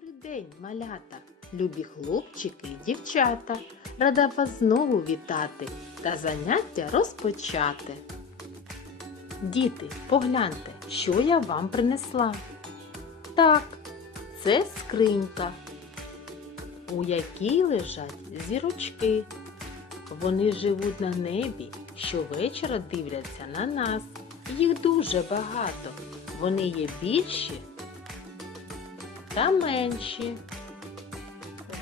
Добрий день, малята, любі хлопчики і дівчата. Рада вас знову вітати та заняття розпочати. Діти, погляньте, що я вам принесла. Так, це скринька, у якій лежать зірочки. Вони живуть на небі, щовечора дивляться на нас. Їх дуже багато. Вони є більші та менші.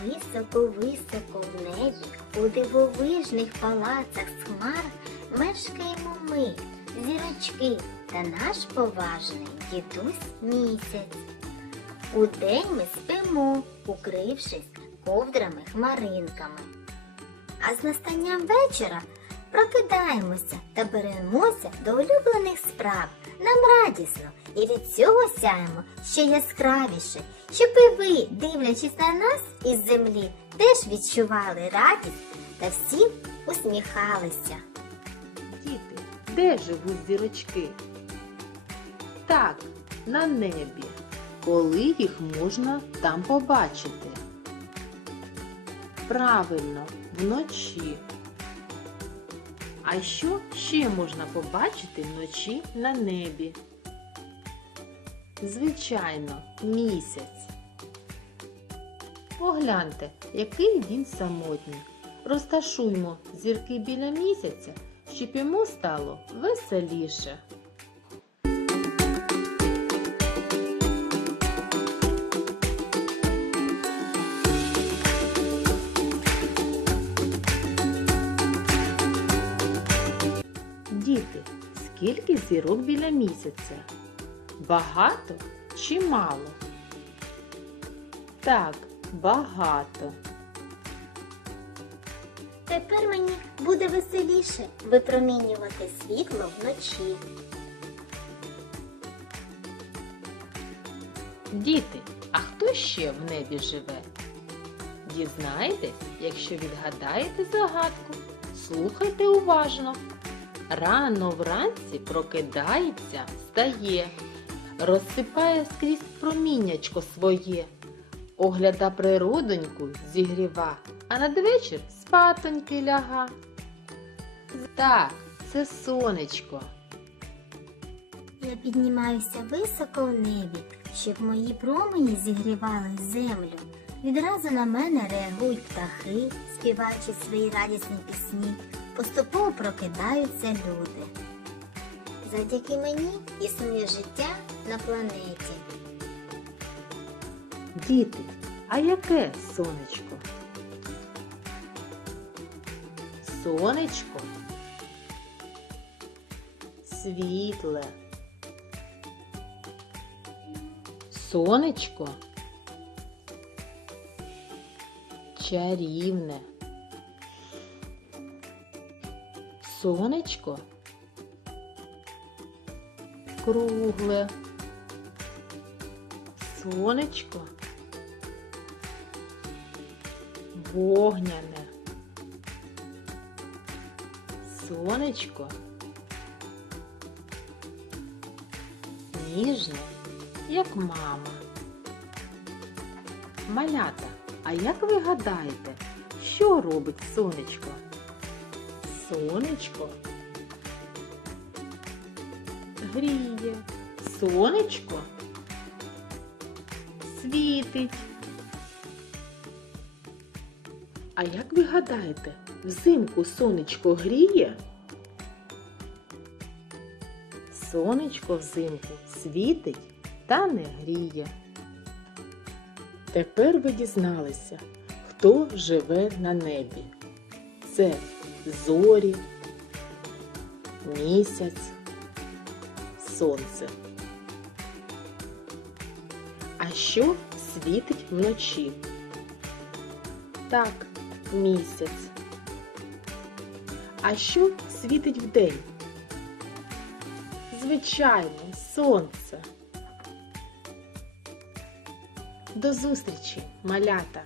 Високо-високо в небі, у дивовижних палацах з хмар мешкаємо ми, зірочки та наш поважний дідусь місяць. Удень ми спимо, укрившись ковдрами хмаринками. А з настанням вечора прокидаємося та беремося до улюблених справ. Нам радісно і від цього сяємо ще яскравіше, щоб і ви, дивлячись на нас із землі, теж відчували радість та всім усміхалися. Діти, де живуть зірочки? Так, на небі. Коли їх можна там побачити? Правильно, вночі. А що ще можна побачити вночі на небі? Звичайно, місяць. Погляньте, який він самотній. Розташуймо зірки біля місяця, щоб йому стало веселіше. Скільки зірок біля місяця? Багато чи мало? Так, багато. Тепер мені буде веселіше випромінювати світло вночі. Діти, а хто ще в небі живе? Дізнаєтесь, якщо відгадаєте загадку. Слухайте уважно. Рано вранці прокидається, встає, розсипає скрізь проміннячко своє, огляда природоньку зігріва, а надвечір спатоньки ляга. Так, це сонечко. Я піднімаюся високо в небі, щоб мої промені зігрівали землю. Відразу на мене реагують птахи, співаючи свої радісні пісні. Поступово прокидаються люди. Завдяки мені існує життя на планеті. Діти, а яке сонечко? Сонечко світле. Сонечко чарівне. Сонечко кругле. Сонечко вогняне. Сонечко ніжне, як мама. Малята, а як ви гадаєте, що робить сонечко? Сонечко гріє. Сонечко світить. А як ви гадаєте, взимку сонечко гріє? Сонечко взимку світить та не гріє. Тепер ви дізналися, хто живе на небі. Це зорі, місяць, сонце. А що світить вночі? Так, місяць. А що світить вдень? Звичайно, сонце. До зустрічі, малята!